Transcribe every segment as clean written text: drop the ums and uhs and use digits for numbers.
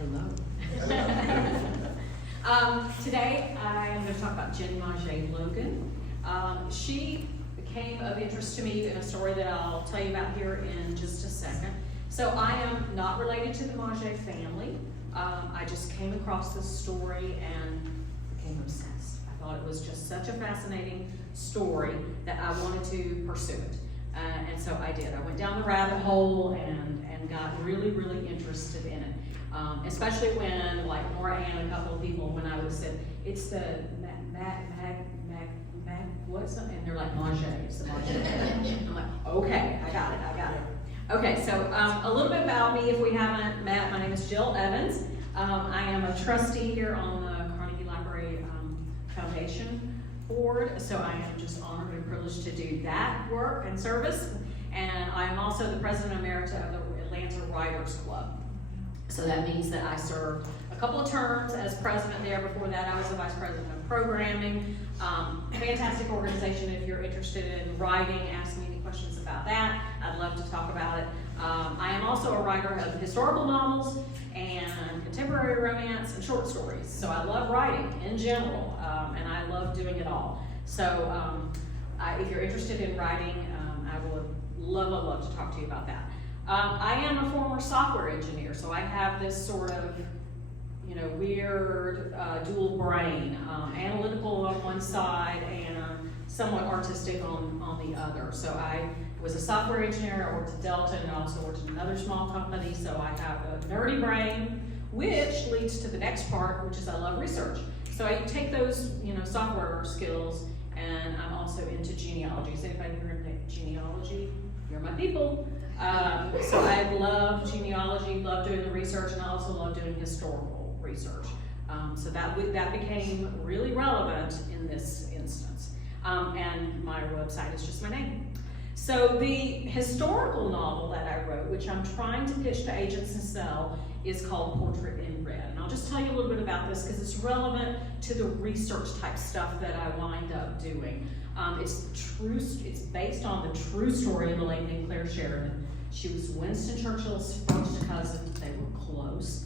Hello. Today I am going to talk about Jennie Manget Logan. She became of interest to me in a story that I'll tell you about here in just a second. So I am not related to the Manget family. I just came across this story and became obsessed. I thought it was just such a fascinating story that I wanted to pursue it. And so I did. I went down the rabbit hole and got really, really interested in it. Especially when, like Nora and a couple of people, when I would say, it's the what's something? And they're like, Manget, it's the Manget. I'm like, okay, I got it. Okay, so a little bit about me if we haven't met. My name is Jill Evans. I am a trustee here on the Carnegie Library Foundation Board, so I am just honored and privileged to do that work and service. And I am also the president emerita of the Atlanta Writers Club. So that means that I served a couple of terms as president there. Before that, I was the vice president of programming. Fantastic organization. If you're interested in writing, ask me any questions about that. I'd love to talk about it. I am also a writer of historical novels and contemporary romance and short stories. So I love writing in general, and I love doing it all. So if you're interested in writing, I would love to talk to you about that. I am a former software engineer, so I have this sort of, weird dual brain, analytical on one side and somewhat artistic on the other. So I was a software engineer. I worked at Delta and also worked at another small company. So I have a nerdy brain, which leads to the next part, which is I love research. So I take those, software skills, and I'm also into genealogy. Is anybody here into genealogy? You're my people. So I love genealogy, love doing the research, and I also love doing historical research. So that became really relevant in this instance. And my website is just my name. So the historical novel that I wrote, which I'm trying to pitch to agents and sell, is called Portrait in Red. And I'll just tell you a little bit about this because it's relevant to the research type stuff that I wind up doing. It's based on the true story of a lady named Claire Sheridan. She was Winston Churchill's first cousin. They were close.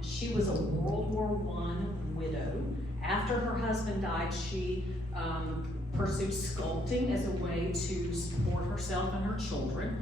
She was a World War I widow. After her husband died, she pursued sculpting as a way to support herself and her children.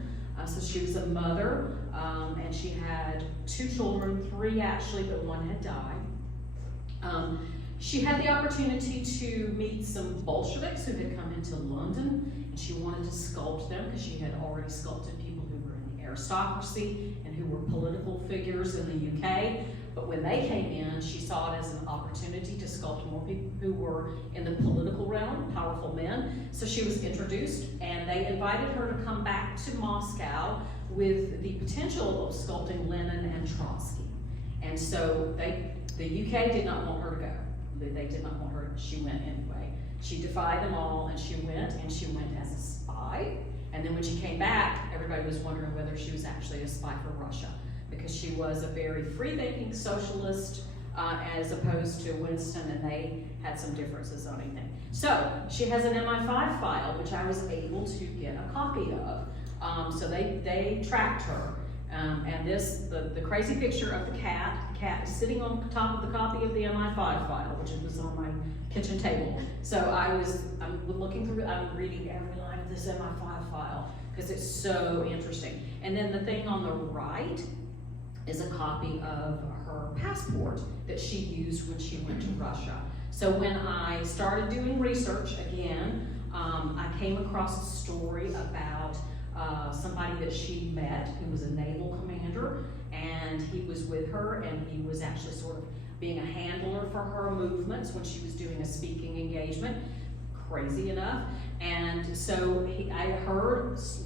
So she was a mother, and she had 2 children, 3 actually, but 1 had died. She had the opportunity to meet some Bolsheviks who had come into London, and she wanted to sculpt them because she had already sculpted people who were in the aristocracy and who were political figures in the UK. But when they came in, she saw it as an opportunity to sculpt more people who were in the political realm, powerful men. So she was introduced, and they invited her to come back to Moscow with the potential of sculpting Lenin and Trotsky. And so the UK did not want her to go. They did not want her. She went anyway. She defied them all, and she went as a spy. And then when she came back, everybody was wondering whether she was actually a spy for Russia, because she was a very free-thinking socialist as opposed to Winston, and they had some differences on anything. So she has an MI5 file, which I was able to get a copy of. So they tracked her. And the crazy picture of the cat is sitting on top of the copy of the MI5 file, which was on my kitchen table. So I'm looking through, I'm reading every line of this MI5 file because it's so interesting. And then the thing on the right is a copy of her passport that she used when she went to Russia. So when I started doing research again, I came across a story about somebody that she met who was a naval commander, and he was with her, and he was actually sort of being a handler for her movements when she was doing a speaking engagement, crazy enough. And so I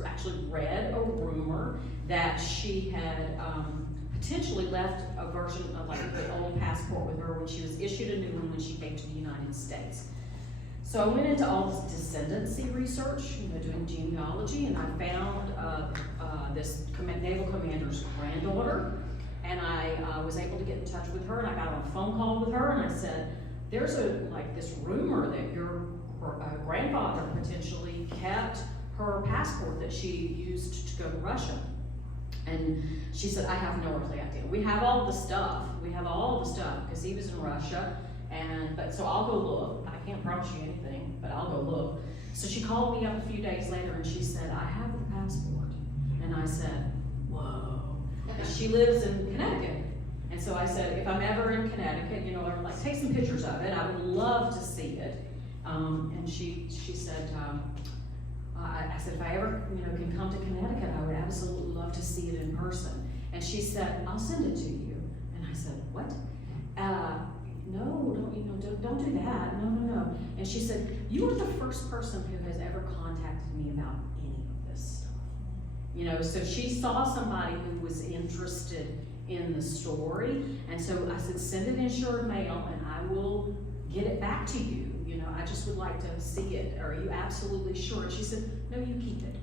actually read a rumor that she had potentially left a version of like the old passport with her when she was issued a new one when she came to the United States. So I went into all this descendancy research, doing genealogy, and I found this naval commander's granddaughter, and I was able to get in touch with her, and I got on a phone call with her, and I said, there's this rumor that your grandfather potentially kept her passport that she used to go to Russia. And And she said, I have no earthly idea. We have all the stuff. We have all the stuff because he was in Russia. So I'll go look. I can't promise you anything, but I'll go look. So she called me up a few days later and she said, I have the passport. And I said, whoa. She lives in Connecticut. And so I said, if I'm ever in Connecticut, or like take some pictures of it. I would love to see it. And she said, I said, if I ever, can come to Connecticut, I would absolutely love to see it in person. And she said, I'll send it to you. And I said, what? No, don't do that. No. And she said, you are the first person who has ever contacted me about any of this stuff. So she saw somebody who was interested in the story. And so I said, send it in insured mail and I will get it back to you. I just would like to see it. Are you absolutely sure? And she said, no, you keep it.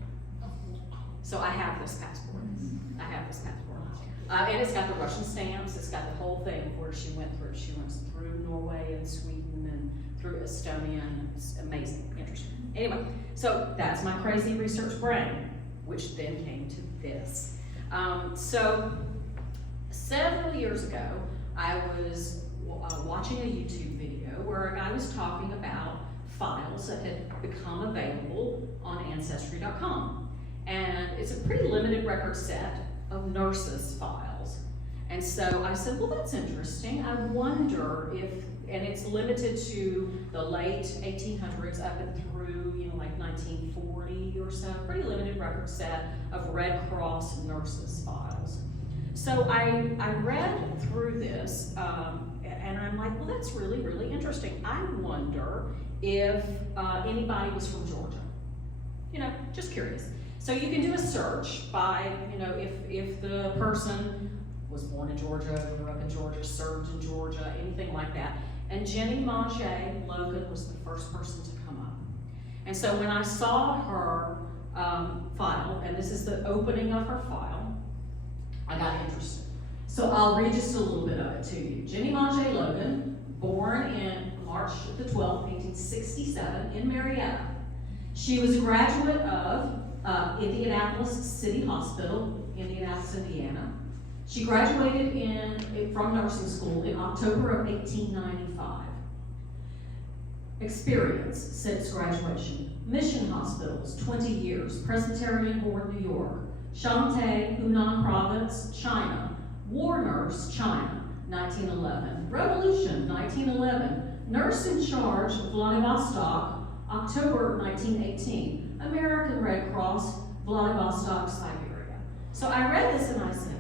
So I have this passport. And it's got the Russian stamps. It's got the whole thing where she went through. She went through Norway and Sweden and through Estonia. And it's amazing, interesting. Anyway, so that's my crazy research brain, which then came to this. So several years ago, I was watching a YouTube video where a guy was talking about files that had become available on Ancestry.com. And it's a pretty limited record set of nurses' files. And so I said, well, that's interesting. I wonder if, and it's limited to the late 1800s up and through, like 1940 or so, pretty limited record set of Red Cross nurses' files. So I read through this, and I'm like, well, that's really, really interesting. I wonder if anybody was from Georgia. Just curious. So you can do a search by, if the person was born in Georgia, grew up in Georgia, served in Georgia, anything like that. And Jennie Manget Logan was the first person to come up. And so when I saw her file, and this is the opening of her file, I got interested. So I'll read just a little bit of it to you. Jennie Manget Logan, born in March the 12th, 1867 in Marietta. She was a graduate of Indianapolis City Hospital, Indianapolis, Indiana. She graduated from nursing school in October of 1895. Experience since graduation: Mission Hospitals, 20 years, Presbyterian Board, New York, Shanghai, Yunnan Province, China, War Nurse, China, 1911, Revolution, 1911, Nurse in Charge, Vladivostok, October 1918, American Red Cross, Vladivostok, Siberia. So I read this and I said,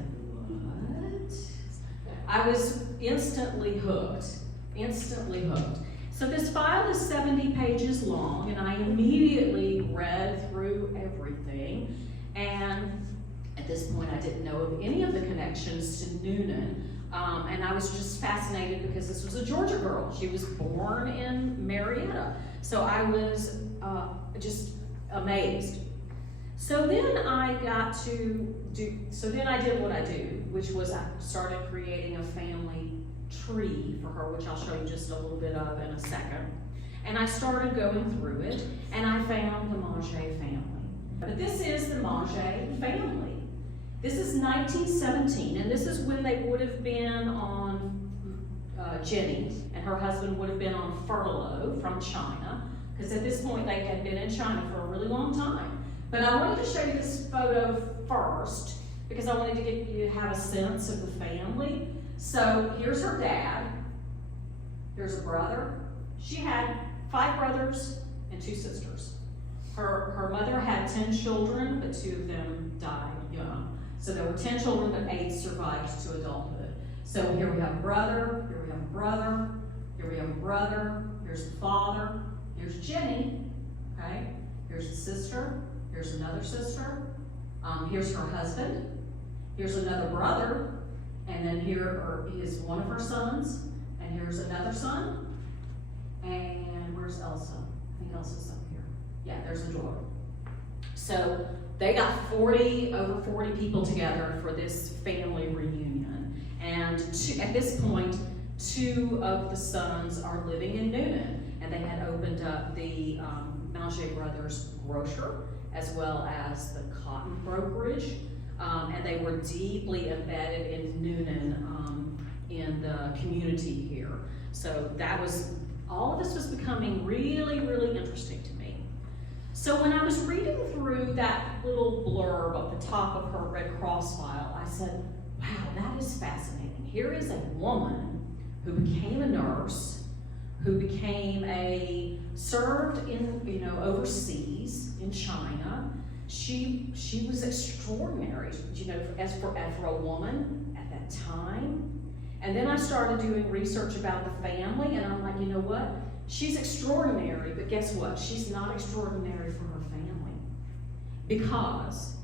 what? I was instantly hooked. So this file is 70 pages long, and I immediately read through everything. And at this point, I didn't know of any of the connections to Newnan. And I was just fascinated because this was a Georgia girl. She was born in Marietta. So I was just amazed. So then I did what I do, which was I started creating a family tree for her, which I'll show you just a little bit of in a second. And I started going through it, and I found the Manget family. But this is the Manget family. This is 1917, and this is when they would have been on, Jennie and her husband would have been on furlough from China, because at this point they had been in China for a really long time. But I wanted to show you this photo first, because I wanted to get you to have a sense of the family. So here's her dad. Here's a brother. She had 5 brothers and 2 sisters. Her mother had 10 children, but 2 of them died young. So there were 10 children, but 8 survived to adulthood. So here we have a brother, here we have a brother, here we have a brother, here's the father, here's Jennie, okay? Here's the sister, here's another sister, here's her husband, here's another brother, and then here is one of her sons, and here's another son, and where's Elsa? I think Elsa's up here. Yeah, there's a daughter. So they got over 40 people together for this family reunion. And at this point, 2 of the sons are living in Newnan, and they had opened up the Manget Brothers grocer, as well as the cotton brokerage. and they were deeply embedded in Newnan, in the community here. So all of this was becoming really, really interesting to me. So when I was reading through that little blurb at the top of her Red Cross file, I said, wow, that is fascinating. Here is a woman who became a nurse, who served in, overseas in China. She was extraordinary, as for a woman at that time. And then I started doing research about the family, and I'm like, you know what? She's extraordinary, but guess what? She's not extraordinary for her family. Because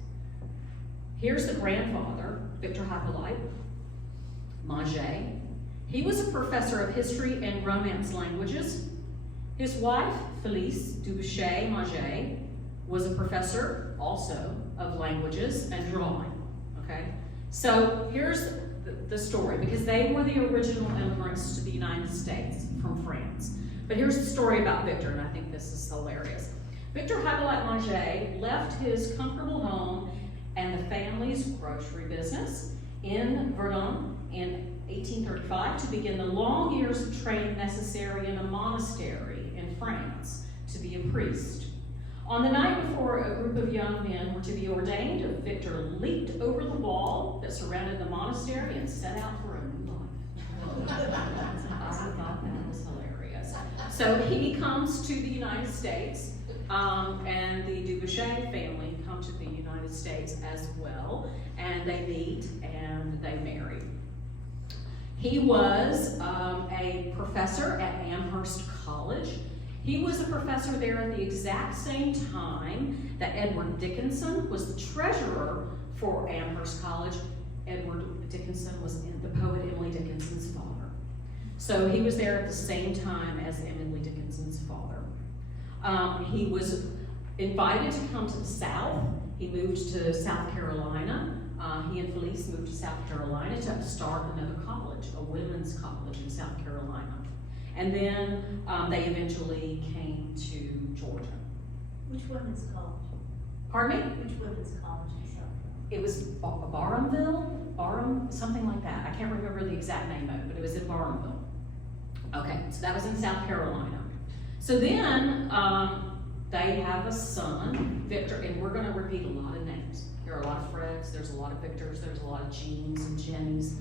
here's the grandfather, Victor Hippolyte Manget. He was a professor of history and Romance languages. His wife, Felice Dubuchet Manget, was a professor also of languages and drawing, okay? So here's the story, because they were the original immigrants to the United States from France. But here's the story about Victor, and I think this is hilarious. Victor Hippolyte Manget left his comfortable home and the family's grocery business in Verdun in 1835 to begin the long years of training necessary in a monastery in France to be a priest. On the night before a group of young men were to be ordained, Victor leaped over the wall that surrounded the monastery and set out for a new life. I thought that was hilarious. So he comes to the United States, and the Dubuchet family come to the United States as well, and they meet and they marry. He was a professor at Amherst College. He was a professor there at the exact same time that Edward Dickinson was the treasurer for Amherst College. Edward Dickinson was the poet Emily Dickinson's father. So he was there at the same time as Emily Dickinson's father. He was invited to come to the South. He moved to South Carolina. He and Felice moved to South Carolina to start another college, a women's college in South Carolina. And then they eventually came to Georgia. Which women's college? Pardon me? Which women's college in South Carolina? It was something like that. I can't remember the exact name of it, but it was in Barhamville. Okay, so that was in South Carolina. So then they have a son, Victor, and we're going to repeat a lot of names. There are a lot of Freds, there's a lot of Victors, there's a lot of Jeans and Jennies.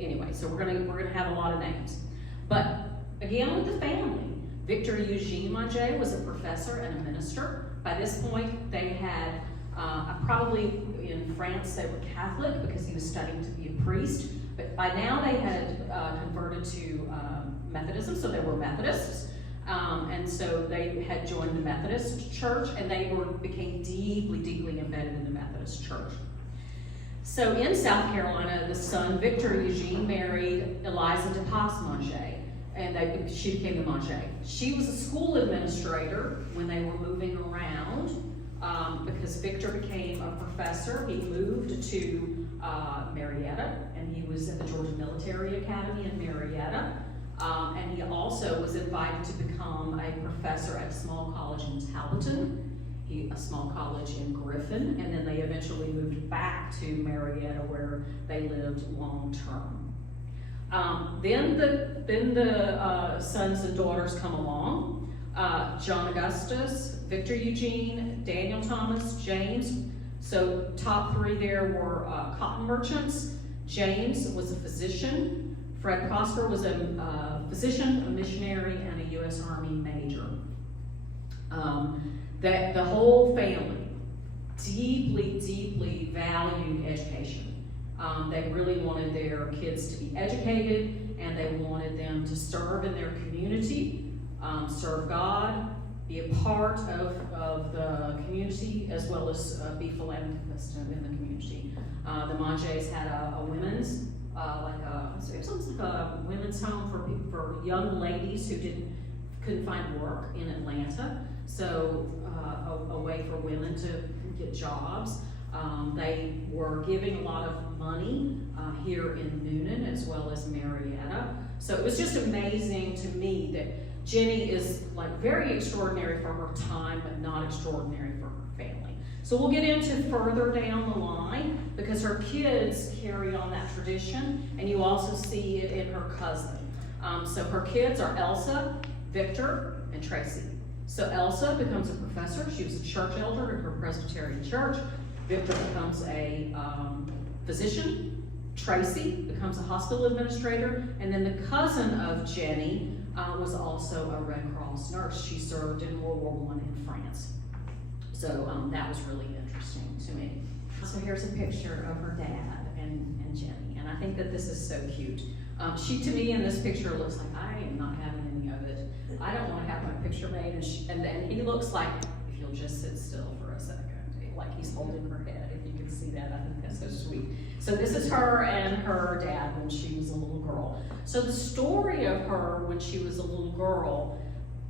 Anyway, so we're gonna have a lot of names. But again, with the family, Victor Eugene Manget was a professor and a minister. By this point, they had, probably in France, they were Catholic because he was studying to be a priest. But by now they had converted to Methodism, so they were Methodists. And so they had joined the Methodist Church, and they became deeply, deeply embedded in the Methodist Church. So in South Carolina, the son, Victor Eugene, married Eliza de Passe Manget, and she became the Manget. She was a school administrator when they were moving around, because Victor became a professor. He moved to Marietta, and he was at the Georgia Military Academy in Marietta. And he also was invited to become a professor at a small college in Talbotton, a small college in Griffin, and then they eventually moved back to Marietta where they lived long term. Then the sons and daughters come along. John Augustus, Victor Eugene, Daniel Thomas, James. So top three there were cotton merchants. James was a physician. Fred Prosper was a physician, a missionary, and a U.S. Army major. The whole family deeply, deeply valued education. They really wanted their kids to be educated, and they wanted them to serve in their community, serve God, be a part of the community, as well as be philanthropists in the community. The Mangets had a women's it was almost like a women's home for young ladies who couldn't find work in Atlanta. So a way for women to get jobs. They were giving a lot of money here in Newnan as well as Marietta. So it was just amazing to me that Jennie is like very extraordinary for her time, but not extraordinary for her family. So we'll get into further down the line, because because her kids carry on that tradition, and you also see it in her cousin. So her kids are Elsa, Victor, and Tracy. So Elsa becomes a professor. She was a church elder in her Presbyterian church. Victor becomes a physician. Tracy becomes a hospital administrator. And then the cousin of Jennie was also a Red Cross nurse. She served in World War I in France. So that was really interesting to me. So here's a picture of her dad and Jennie. And I think that this is so cute. She, to me, in this picture looks like, I am not having any of it. I don't want to have my picture made. And he looks like, if you'll just sit still for a second, like he's holding her head. If you can see that, I think that's so sweet. So this is her and her dad when she was a little girl. So the story of her when she was a little girl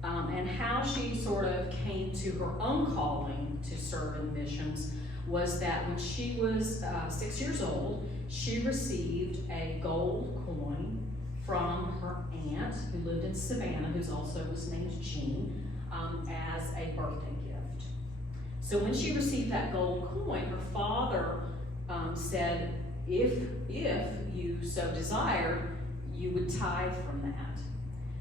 and how she sort of came to her own calling to serve in missions was that when she was 6 years old, she received a gold coin from her aunt who lived in Savannah, who also was named Jean, as a birthday gift. So when she received that gold coin, her father said, if you so desired, you would tithe from that.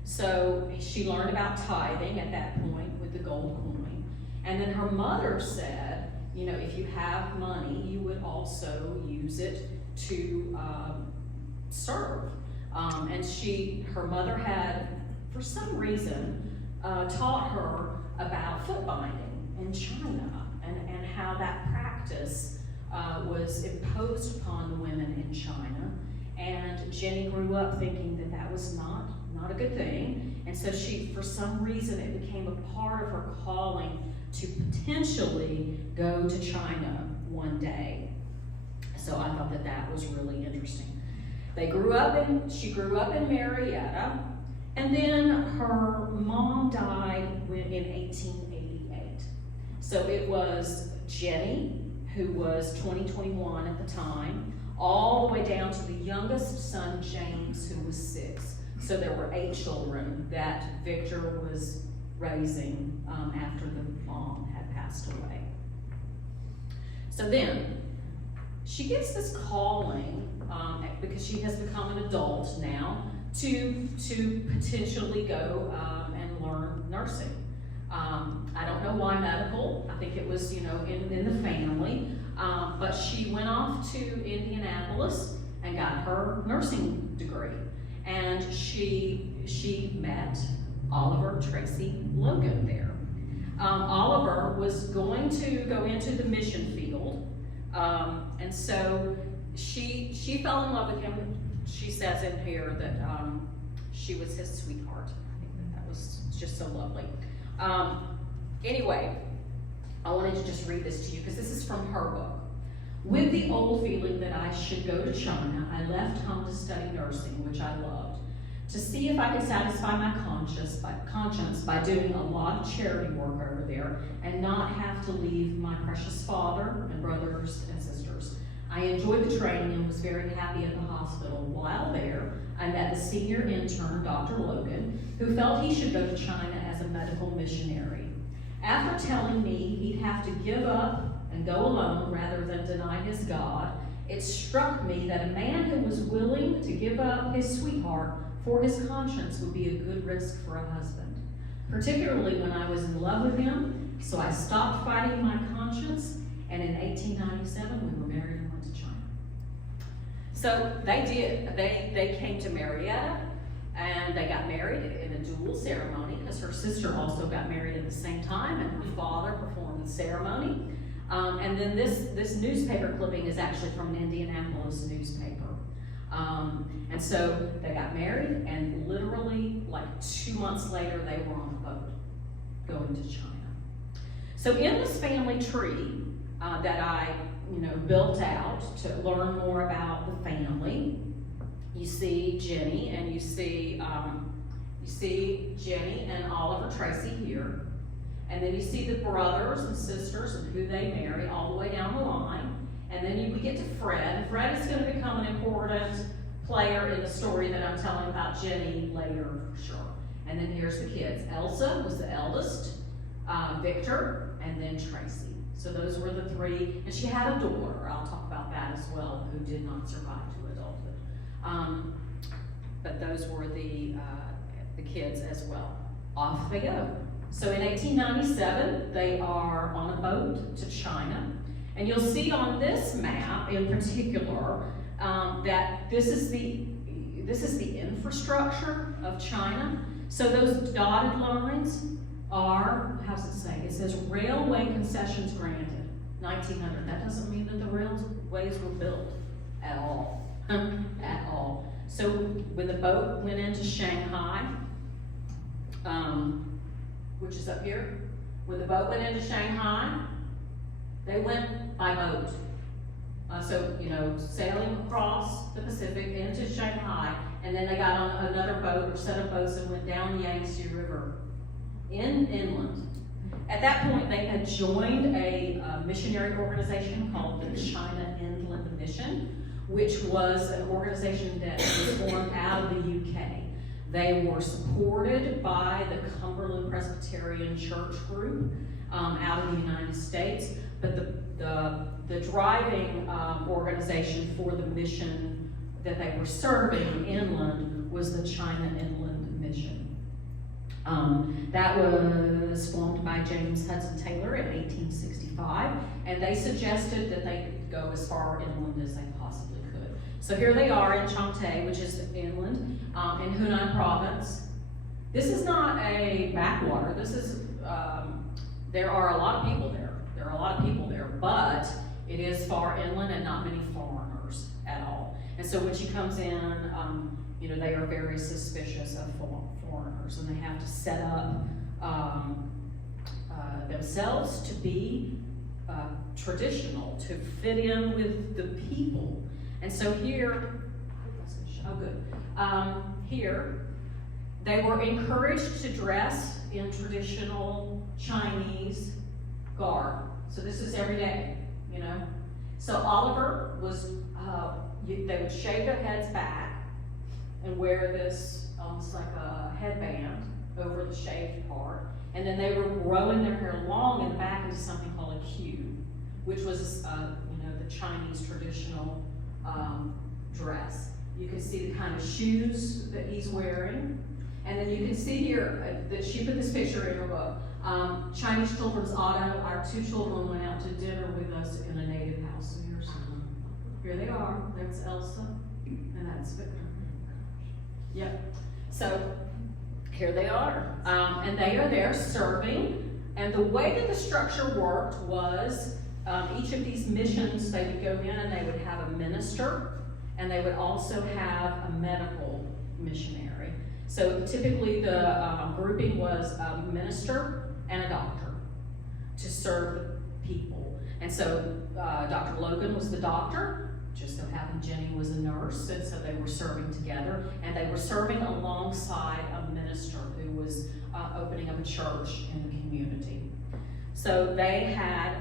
So she learned about tithing at that point with the gold coin. And then her mother said, you know, if you have money, you would also use it to serve. And her mother had, for some reason, taught her about foot binding in China and how that practice was imposed upon the women in China. And Jennie grew up thinking that that was not a good thing. And so she, for some reason, it became a part of her calling to potentially go to China one day. So I thought that that was really interesting. She grew up in Marietta, and then her mom died in 1888. So it was Jennie, who was 21 at the time, all the way down to the youngest son, James, who was 6. So there were 8 children that Victor was raising after the mom had passed away. So then, she gets this calling, because she has become an adult now, to potentially go and learn nursing. I don't know why medical. I think it was, in the family. But she went off to Indianapolis and got her nursing degree. And she met Oliver Tracy Logan there. Oliver was going to go into the mission field, and so she fell in love with him. She says in here that she was his sweetheart. I think that was just so lovely. Anyway, I wanted to just read this to you because this is from her book. With the old feeling that I should go to China, I left home to study nursing, which I loved, to see if I could satisfy my conscience by doing a lot of charity work over there and not have to leave my precious father and brothers and sisters. I enjoyed the training and was very happy at the hospital. While there, I met the senior intern, Dr. Logan, who felt he should go to China as a medical missionary. After telling me he'd have to give up and go alone rather than deny his God, it struck me that a man who was willing to give up his sweetheart for his conscience would be a good risk for a husband, particularly when I was in love with him. So I stopped fighting my conscience, and in 1897 we were married and went to China. So they did. They came to Marietta, and they got married in a dual ceremony because her sister also got married at the same time, and her father performed the ceremony. And then this newspaper clipping is actually from an Indianapolis newspaper. And so they got married, and literally like 2 months later, they were on a boat going to China. So in this family tree that I, built out to learn more about the family, you see Jennie, and you see Jennie and Oliver Tracy here. And then you see the brothers and sisters and who they marry all the way down the line. And then we get to Fred. And Fred is going to become an important player in the story that I'm telling about Jennie later, for sure. And then here's the kids. Elsa was the eldest, Victor, and then Tracy. So those were the 3. And she had a daughter. I'll talk about that as well. did not survive to adulthood. But those were the kids as well. Off they go. So in 1897, they are on a boat to China. And you'll see on this map in particular that this is the infrastructure of China. So those dotted lines are, how's it say? It says railway concessions granted, 1900. That doesn't mean that the railways were built at all, at all. So when the boat went into Shanghai, which is up here, when the boat went into Shanghai, they went by boat. So, you know, sailing across the Pacific into Shanghai, and then they got on another boat or set of boats and went down the Yangtze River inland. At that point, they had joined a missionary organization called the China Inland Mission, which was an organization that was formed out of the UK. They were supported by the Cumberland Presbyterian Church group out of the United States, but the driving organization for the mission that they were serving inland was the China Inland Mission. That was formed by James Hudson Taylor in 1865, and they suggested that they could go as far inland as they possibly could. So here they are in Changte, which is inland, in Hunan province. This is not a backwater. This is, there are a lot of people there. There are a lot of people there, but it is far inland and not many foreigners at all. And so when she comes in, you know, they are very suspicious of foreigners, and they have to set up themselves to be traditional, to fit in with the people. And so here, oh good, here, they were encouraged to dress in traditional Chinese garb. So this is every day, you know. So Oliver was, they would shave their heads back and wear this almost like a headband over the shaved part. And then they were growing their hair long in the back into something called a queue, which was, you know, the Chinese traditional dress. You can see the kind of shoes that he's wearing. And then you can see here that she put this picture in her book. Chinese Children's Auto, our 2 children went out to dinner with us in a native house. Here they are. That's Elsa, and that's Victor. Yep. So here they are. And they are there serving. And the way that the structure worked was each of these missions, they would go in and they would have a minister, and they would also have a medical missionary. So typically the grouping was a minister and a doctor to serve the people. And so Dr. Logan was the doctor, just so happened Jennie was a nurse, and so they were serving together, and they were serving alongside a minister who was opening up a church in the community. So they had,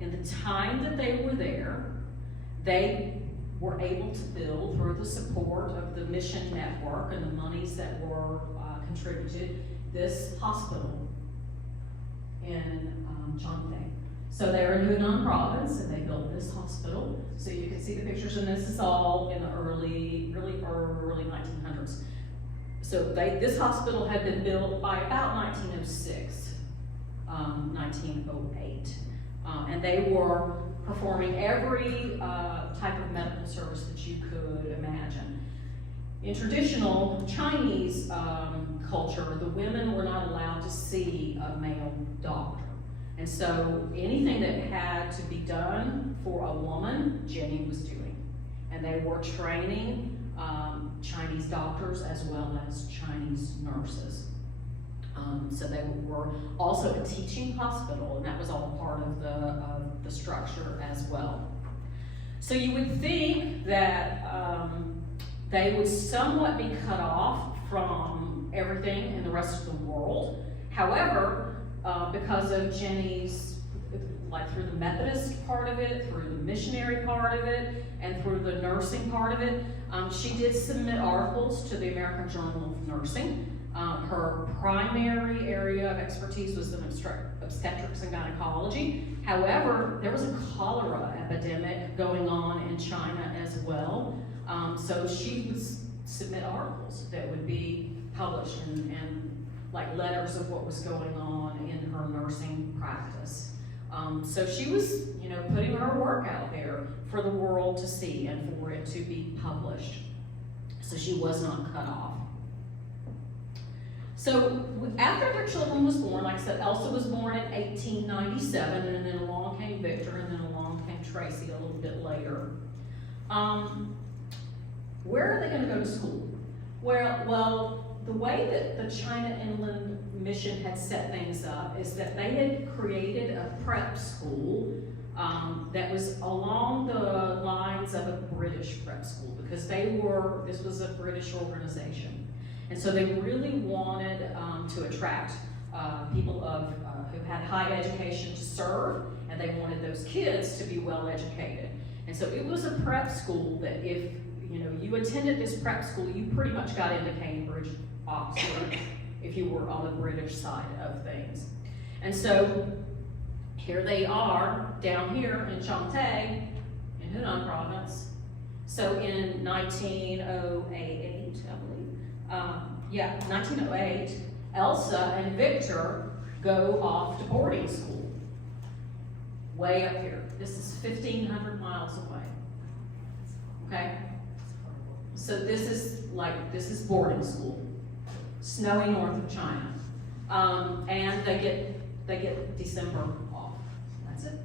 in the time that they were there, they were able to build, through the support of the mission network and the monies that were contributed, this hospital in Changte. So they were in Newnan province, and they built this hospital. So you can see the pictures, and this is all in the really early 1900s. So this hospital had been built by about 1906, 1908. And they were performing every type of medical service that you could imagine. In traditional Chinese culture, the women were not allowed to see a male doctor. And so anything that had to be done for a woman, Jennie was doing. And they were training Chinese doctors as well as Chinese nurses. So they were also a teaching hospital, and that was all part of the structure as well. So you would think that they would somewhat be cut off from everything in the rest of the world. However, because of Jennie's, like through the Methodist part of it, through the missionary part of it, and through the nursing part of it, she did submit articles to the American Journal of Nursing. Her primary area of expertise was in obstetrics and gynecology. However, there was a cholera epidemic going on in China as well. So she would submit articles that would be published and like letters of what was going on in her nursing practice. So she was, you know, putting her work out there for the world to see and for it to be published. So she was not cut off. So after their children was born, like I said, Elsa was born in 1897, and then along came Victor, and then along came Tracy a little bit later. Where are they going to go to school? Well, the way that the China Inland Mission had set things up is that they had created a prep school that was along the lines of a British prep school, because this was a British organization. And so they really wanted to attract people who had high education to serve, and they wanted those kids to be well educated. And so it was a prep school that if you attended this prep school, you pretty much got into Cambridge, Oxford, if you were on the British side of things. And so here they are down here in Shanghai, in Newnan province. So in 1908, I believe, 1908, Elsa and Victor go off to boarding school, way up here. This is 1,500 miles away, okay? So this is boarding school, snowy north of China. And they get December off, that's it.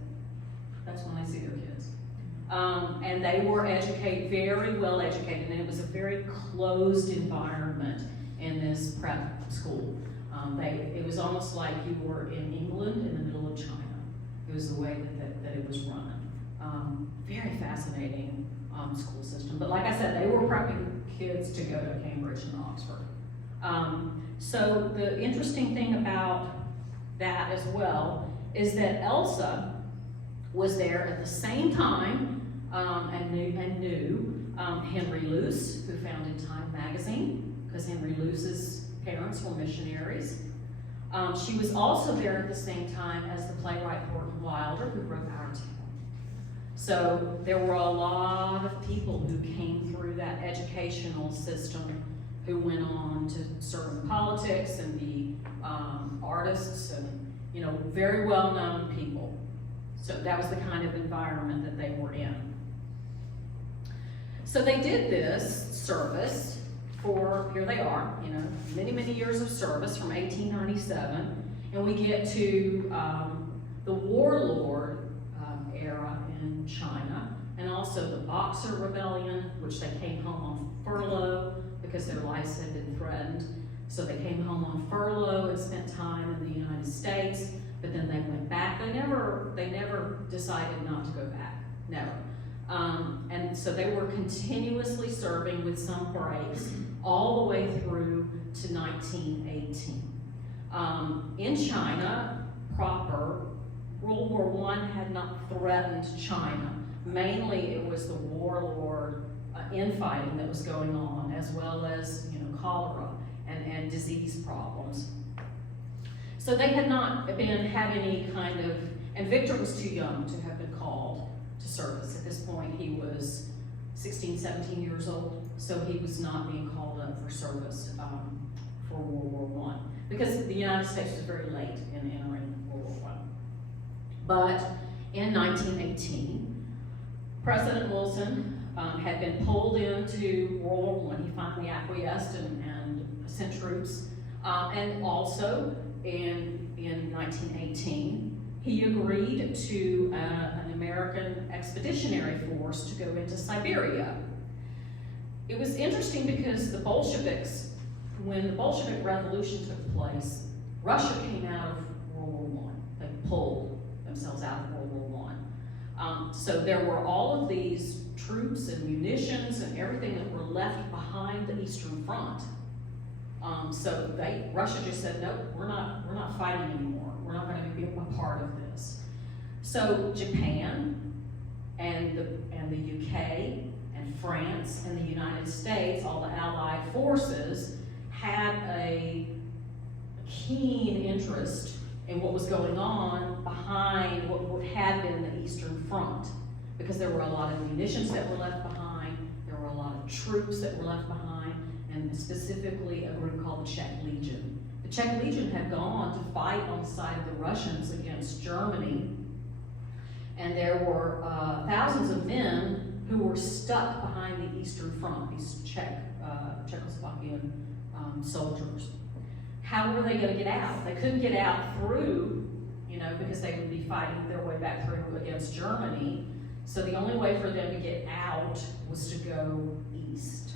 That's when they see their kids. And they were very well educated, and it was a very closed environment in this prep school. It was almost like you were in England in the middle of China. It was the way that it was run. Very fascinating school system. But like I said, they were prepping kids to go to Cambridge and Oxford. So the interesting thing about that as well is that Elsa was there at the same time and knew Henry Luce, who founded Time magazine, because Henry Luce's parents were missionaries. She was also there at the same time as the playwright Horton Wilder, who wrote Our Town. So there were a lot of people who came through that educational system who went on to serve in politics and be artists and, very well-known people. So that was the kind of environment that they were in. So they did this service for, here they are, many, many years of service from 1897, and we get to the warlord era in China, and also the Boxer Rebellion, which they came home on furlough because their lives had been threatened. So they came home on furlough and spent time in the United States, but then they went back. They never decided not to go back, never. And so they were continuously serving with some breaks all the way through to 1918. In China proper, World War I had not threatened China. Mainly it was the warlord infighting that was going on, as well as cholera and disease problems. So they had not had any kind of, and Victor was too young to have been called to service. At this point he was 16, 17 years old, so he was not being called up for service for World War I, because the United States was very late in entering World War I. But in 1918, President Wilson had been pulled into World War I. He finally acquiesced and sent troops. And also in 1918, he agreed to an American expeditionary force to go into Siberia. It was interesting because the Bolsheviks, when the Bolshevik Revolution took place, Russia came out of World War I. They pulled themselves out of World War I. So there were all of these troops and munitions and everything that were left behind the Eastern Front. So Russia just said, nope, we're not fighting anymore. We're not going to be a part of this. So Japan and the UK and France and the United States, all the Allied forces, had a keen interest in what was going on behind what had been the Eastern Front, because there were a lot of munitions that were left behind, troops that were left behind, and specifically a group called the Czech Legion. The Czech Legion had gone to fight on the side of the Russians against Germany, and there were thousands of men who were stuck behind the Eastern Front, these Czechoslovakian soldiers. How were they going to get out? They couldn't get out through, because they would be fighting their way back through against Germany. So the only way for them to get out was to go east.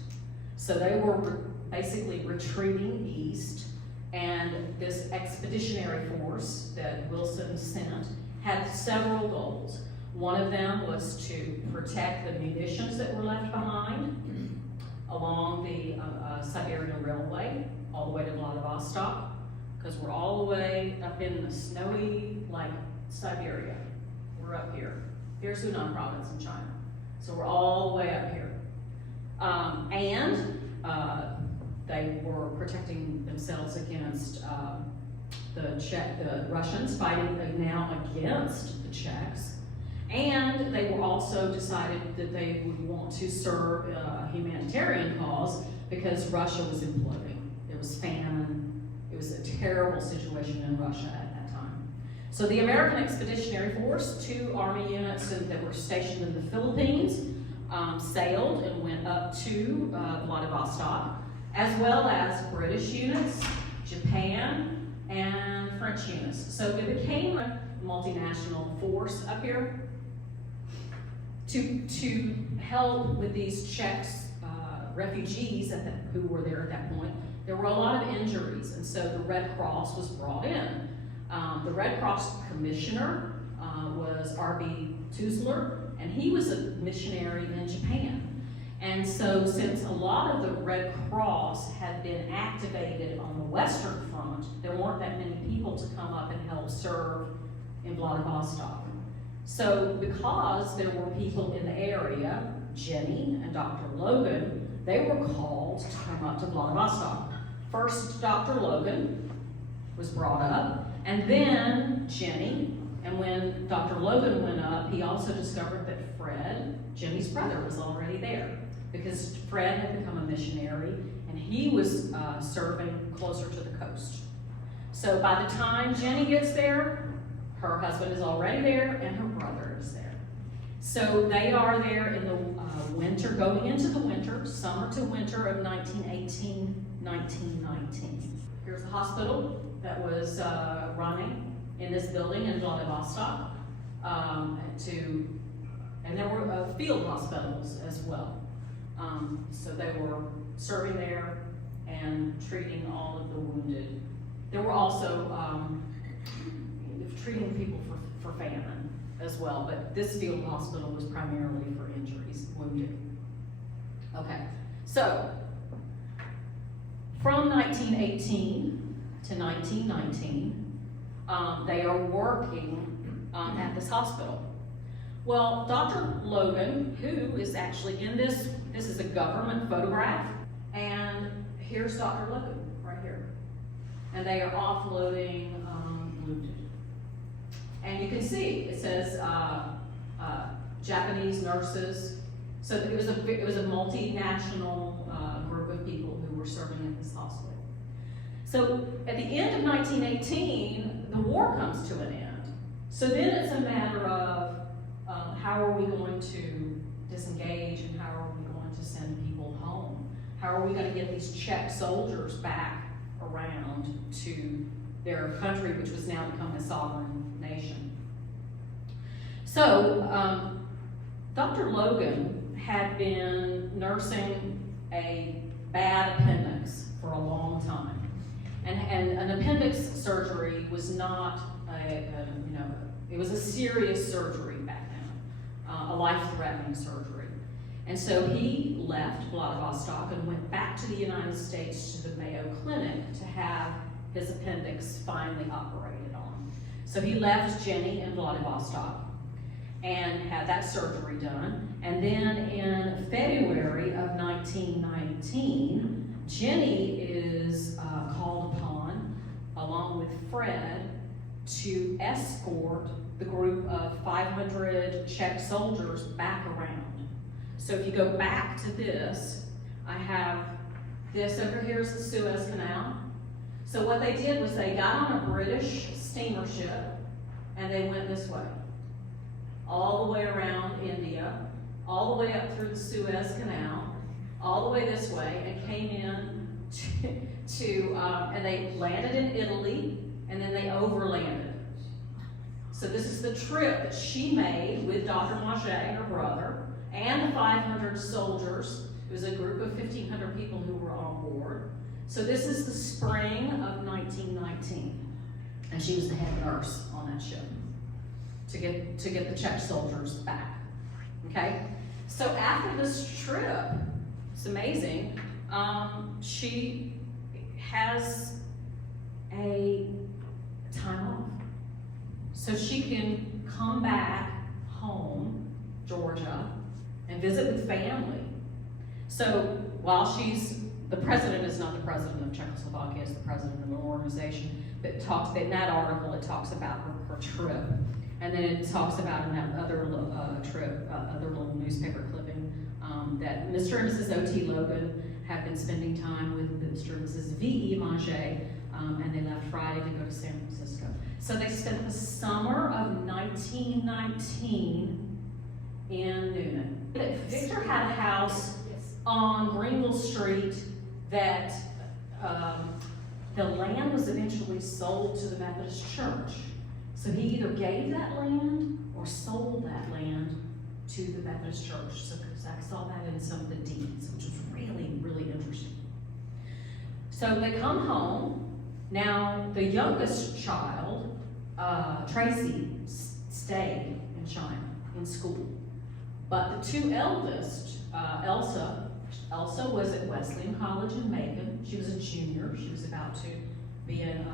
So they were basically retreating east, and this expeditionary force that Wilson sent had several goals. One of them was to protect the munitions that were left behind along the Siberian Railway, all the way to Vladivostok, because we're all the way up in the snowy, Siberia. We're up here. Here's Newnan province in China. So we're all the way up here. They were protecting themselves against the Russians fighting now against the Czechs. And they were also decided that they would want to serve a humanitarian cause because Russia was imploding. There was famine. It was a terrible situation in Russia at that time. So the American Expeditionary Force, 2 Army units that were stationed in the Philippines, sailed and went up to Vladivostok, as well as British units, Japan, and French units. So it became a multinational force up here to help with these Czech refugees who were there at that point. There were a lot of injuries, and so the Red Cross was brought in. The Red Cross commissioner was R.B. Tuzler, and he was a missionary in Japan. And so since a lot of the Red Cross had been activated on the Western Front, there weren't that many people to come up and help serve in Vladivostok. So because there were people in the area, Jennie and Dr. Logan, they were called to come up to Vladivostok. First, Dr. Logan was brought up, and then Jennie. And when Dr. Logan went up, he also discovered that Fred, Jennie's brother, was already there, because Fred had become a missionary, and he was serving closer to the coast. So by the time Jennie gets there, her husband is already there, and her brother is there. So they are there in the winter, going into the winter, summer to winter of 1918, 1919. Here's the hospital that was running in this building in Vladivostok, and there were field hospitals as well. So they were serving there and treating all of the wounded. There were also treating people for famine as well, but this field hospital was primarily for injuries, wounded. Okay, so from 1918 to 1919, they are working at this hospital. Well, Dr. Logan, who is actually in this is a government photograph, and here's Dr. Logan right here. And they are offloading wounded. And you can see, it says Japanese nurses. So it was a multinational group of people who were serving at this hospital. So at the end of 1918, the war comes to an end. So then it's a matter of how are we going to disengage, and how are we going to send people home? How are we going to get these Czech soldiers back around to their country, which was now become a sovereign nation? So Dr. Logan had been nursing a bad appendix for a long time. And an appendix surgery was not it was a serious surgery back then, a life-threatening surgery. And so he left Vladivostok and went back to the United States to the Mayo Clinic to have his appendix finally operated on. So he left Jennie in Vladivostok and had that surgery done. And then in February of 1919, Jennie is called upon, along with Fred, to escort the group of 500 Czech soldiers back around. So if you go back to this, I have this over here is the Suez Canal. So what they did was they got on a British steamer ship and they went this way, all the way around India, all the way up through the Suez Canal, all the way this way, and came in and they landed in Italy, and then they overlanded. So this is the trip that she made with Dr. Manget and her brother, and the 500 soldiers. It was a group of 1,500 people who were on board. So this is the spring of 1919, and she was the head nurse on that ship to get the Czech soldiers back. Okay, so after this trip, it's amazing. She has a time off, so she can come back home, Georgia, and visit with family. So while the president is not the president of Czechoslovakia, is the president of an organization that talks, in that article it talks about her trip. And then it talks about in that other trip, other little newspaper clipping, that Mr. and Mrs. O.T. Logan had been spending time with Mr. and Mrs. V.E. Manget, and they left Friday to go to San Francisco. So they spent the summer of 1919 in Newnan. Victor had a house on Greenville Street that the land was eventually sold to the Methodist Church. So he either gave that land or sold that land to the Methodist Church. So I saw that in some of the deeds, which was really, really interesting. So they come home. Now, the youngest child, Tracy, stayed in China, in school. But the two eldest, Elsa was at Wesleyan College in Macon. She was a junior. She was about to be a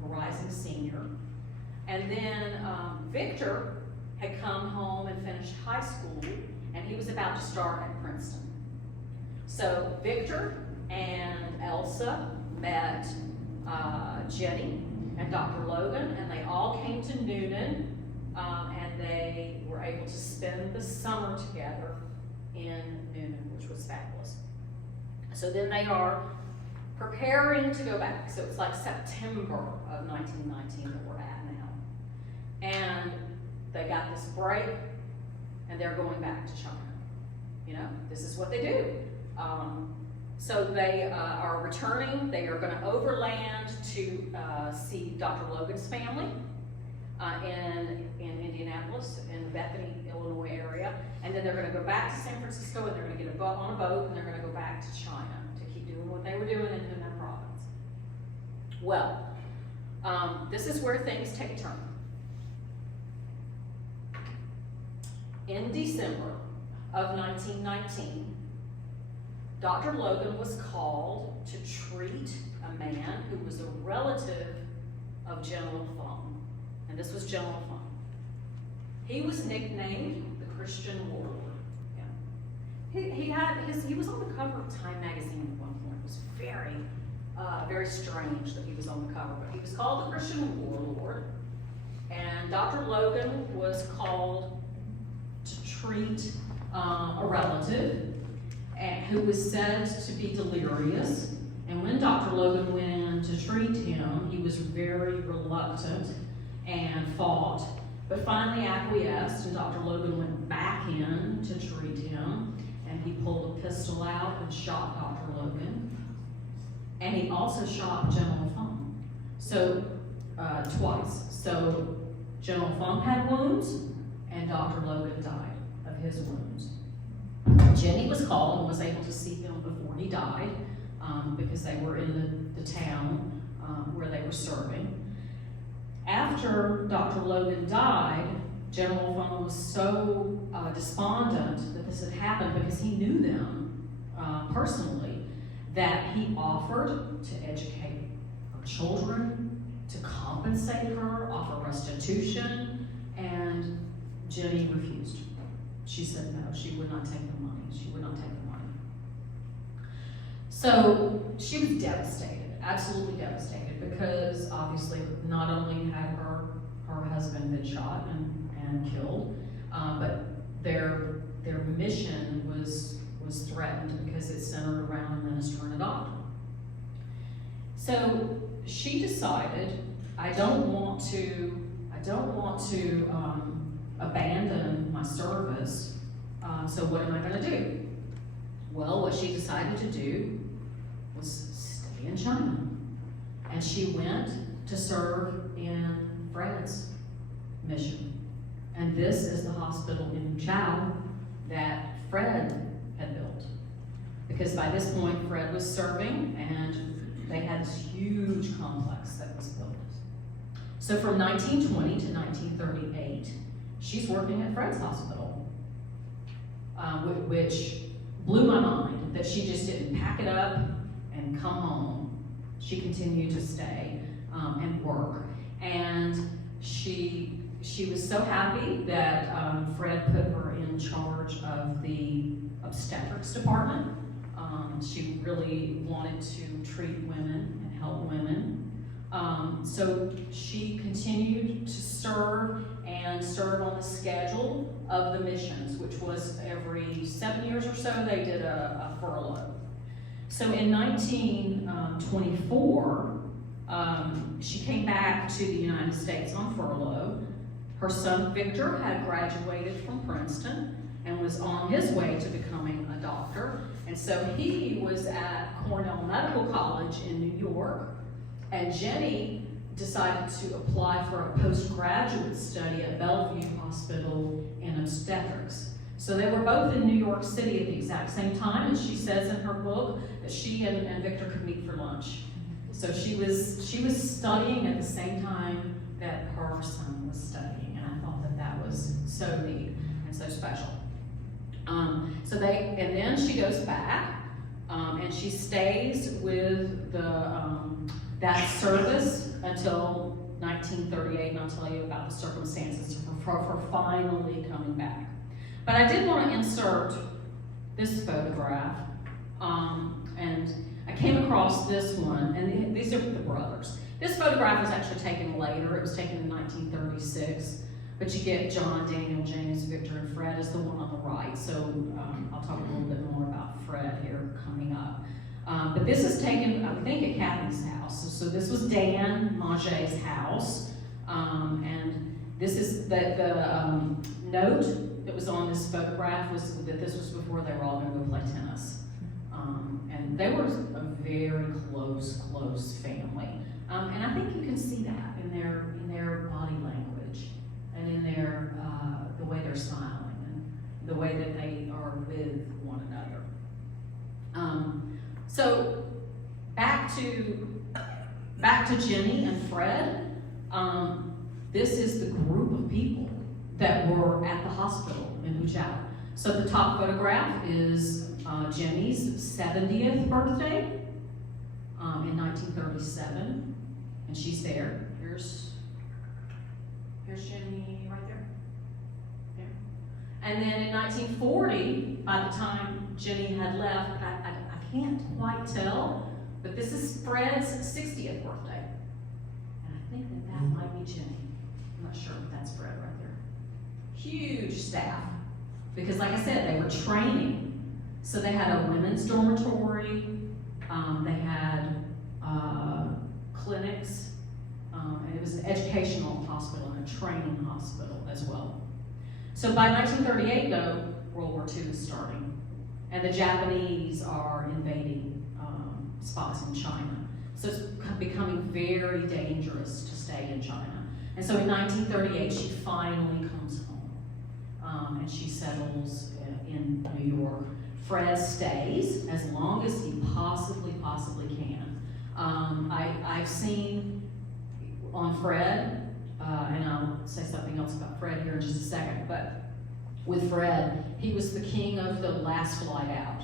rising senior. And then Victor had come home and finished high school, and he was about to start at Princeton. So Victor and Elsa met Jennie and Dr. Logan, and they all came to Newnan, and they were able to spend the summer together in Newnan, which was fabulous. So then they are preparing to go back. So it's like September of 1919 that we're at now. And they got this break, and they're going back to China. You know, this is what they do. So they are returning. They are going to overland to see Dr. Logan's family in Indianapolis, in the Bethany, Illinois area. And then they're going to go back to San Francisco, and they're going to get on a boat, and they're going to go back to China to keep doing what they were doing in Newnan province. Well, this is where things take a turn. In December of 1919, Dr. Logan was called to treat a man who was a relative of General Fung, and this was General Fung. He was nicknamed the Christian Warlord. Yeah. He was on the cover of Time magazine at one point. It was very strange that he was on the cover, but he was called the Christian Warlord, and Dr. Logan was called to treat a relative who was said to be delirious. And when Dr. Logan went in to treat him, he was very reluctant and fought, but finally acquiesced, and Dr. Logan went back in to treat him, and he pulled a pistol out and shot Dr. Logan. And he also shot General Fung, so twice. So General Fung had wounds, and Dr. Logan died of his wounds. Jennie was called and was able to see him before he died, because they were in the town where they were serving. After Dr. Logan died, General Fung was so despondent that this had happened, because he knew them personally, that he offered to educate her children, to compensate her, offer restitution, and Jennie refused. She said no, she would not take the money. She would not take the money. So she was devastated, absolutely devastated, because obviously not only had her husband been shot and killed, but their mission was threatened because it centered around a minister and a doctor. So she decided, I don't want to abandon my service. So what am I going to do? Well, what she decided to do was stay in China, and she went to serve in Fred's mission. And this is the hospital in Chow that Fred had built. Because by this point, Fred was serving, and they had this huge complex that was built. So from 1920 to 1938, she's working at Fred's hospital, which blew my mind that she just didn't pack it up and come home. She continued to stay and work. And she was so happy that Fred put her in charge of the obstetrics department. She really wanted to treat women and help women. So she continued to serve on the schedule of the missions, which was every 7 years or so they did a furlough. So in 1924, she came back to the United States on furlough. Her son Victor had graduated from Princeton and was on his way to becoming a doctor. And so he was at Cornell Medical College in New York, and Jennie decided to apply for a postgraduate study at Bellevue Hospital in obstetrics. So they were both in New York City at the exact same time, and she says in her book that she and Victor could meet for lunch. So she was studying at the same time that her son was studying, and I thought that was so neat and so special. And then she goes back, and she stays with that service until 1938, and I'll tell you about the circumstances for her finally coming back. But I did want to insert this photograph, and I came across this one, and these are the brothers. This photograph was actually taken later. It was taken in 1936, but you get John, Daniel, James, Victor, and Fred is the one on the right. So I'll talk a little bit more about Fred here coming up. But this is taken, I think, at Kathy's house. So this was Dan Manget's house, and this is the note that was on this photograph was that this was before they were all going to go play tennis. And they were a very close family. And I think you can see that in their body language and in their the way they're smiling and the way that they are with one another. So back to Jennie and Fred. This is the group of people that were at the hospital in Huzhou. So the top photograph is Jennie's 70th birthday in 1937, and she's there. Here's Jennie right there. And then in 1940, by the time Jennie had left, I can't quite tell, but this is Fred's 60th birthday. And I think that might be Jennie. I'm not sure if that's Fred right there. Huge staff, because like I said, they were training. So they had a women's dormitory, they had clinics, and it was an educational hospital and a training hospital as well. So by 1938, though, World War II is starting, and the Japanese are invading spots in China. So it's becoming very dangerous to stay in China. And so in 1938, she finally comes home, and she settles in New York. Fred stays as long as he possibly can. I've seen on Fred, and I'll say something else about Fred here in just a second, but with Fred, he was the king of the last flight out.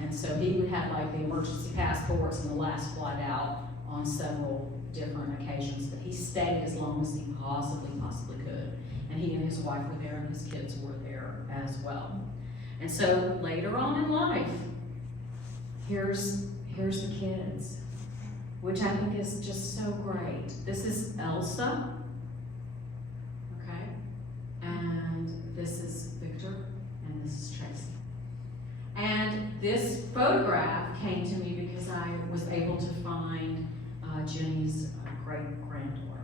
And so he would have like the emergency passports and the last flight out on several different occasions, but he stayed as long as he possibly could. And he and his wife were there, and his kids were there as well. And so later on in life, here's the kids, which I think is just so great. This is Elsa, okay? And this is Victor and this photograph came to me because I was able to find Jenny's great-granddaughter.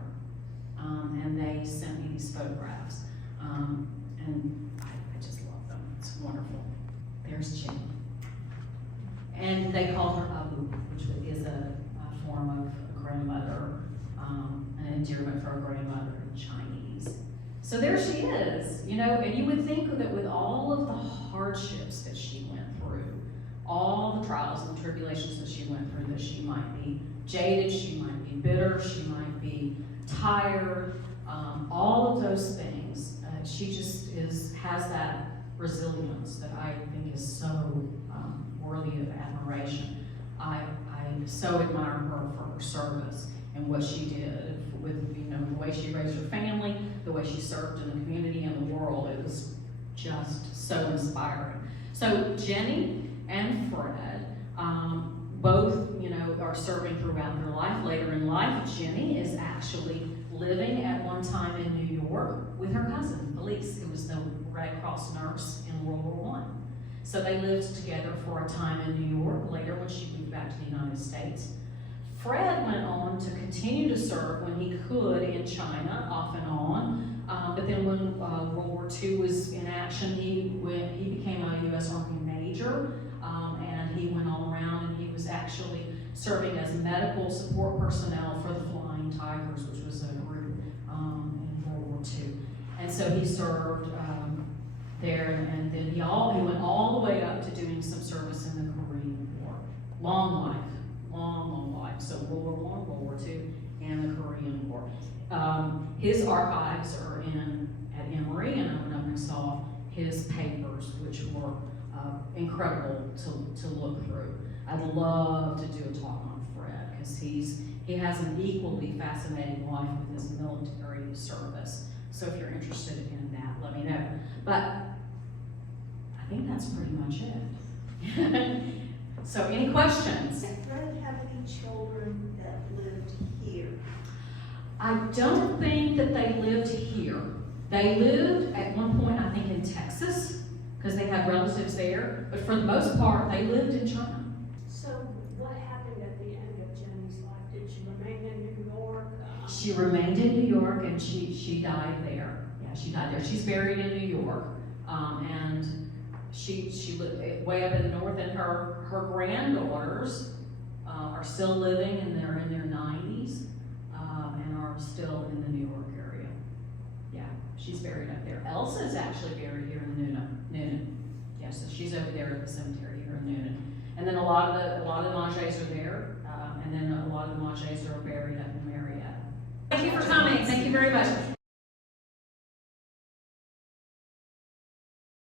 And they sent me these photographs. And I just love them. It's wonderful. There's Jenny. And they called her Abu, which is a form of a grandmother, an endearment for a grandmother in Chinese. So there she is, you know, and you would think that with all of the hardships that she went through, all the trials and tribulations that she went through, that she might be jaded, she might be bitter, she might be tired, all of those things. She just has that resilience that I think is so worthy of admiration. I so admire her for her service and what she did with, you know, the way she raised her family, the way she served in the community and the world. It was just so inspiring. So Jenny and Fred, both, you know, are serving throughout their life. Later in life, Jenny is actually living at one time in New York with her cousin, Felice, who was the Red Cross nurse in World War I. So they lived together for a time in New York, later when she moved back to the United States. Fred went on to continue to serve when he could in China, off and on. But then when World War II was in action, he became a U.S. Army major, and he went all around, and he was actually serving as medical support personnel for the Flying Tigers, which was a group in World War II. And so he served there, and then he went all the way up to doing some service in the Korean War. Long life. So World War I, World War II, and the Korean War. His archives are at Emory, and I went up and saw his papers, which were incredible to look through. I'd love to do a talk on Fred, because he has an equally fascinating life with his military service. So if you're interested in that, let me know. But I think that's pretty much it. So any questions? Did Fred have any children that lived here? I don't think that they lived here. They lived at one point, I think, in Texas, because they had relatives there. But for the most part, they lived in China. So what happened at the end of Jenny's life? Did she remain in New York? She remained in New York, and she died there. Yeah, she died there. She's buried in New York, and she lived way up in the north, and her granddaughters are still living, and they're in their 90s, and are still in the New York area. Yeah, she's buried up there. Elsa's actually buried here in Newnan. Yeah, so she's over there at the cemetery here in Newnan. And then a lot of the Manget's are there, and then a lot of the Manget's are buried up in Marietta. Thank you for coming. Thank you very much.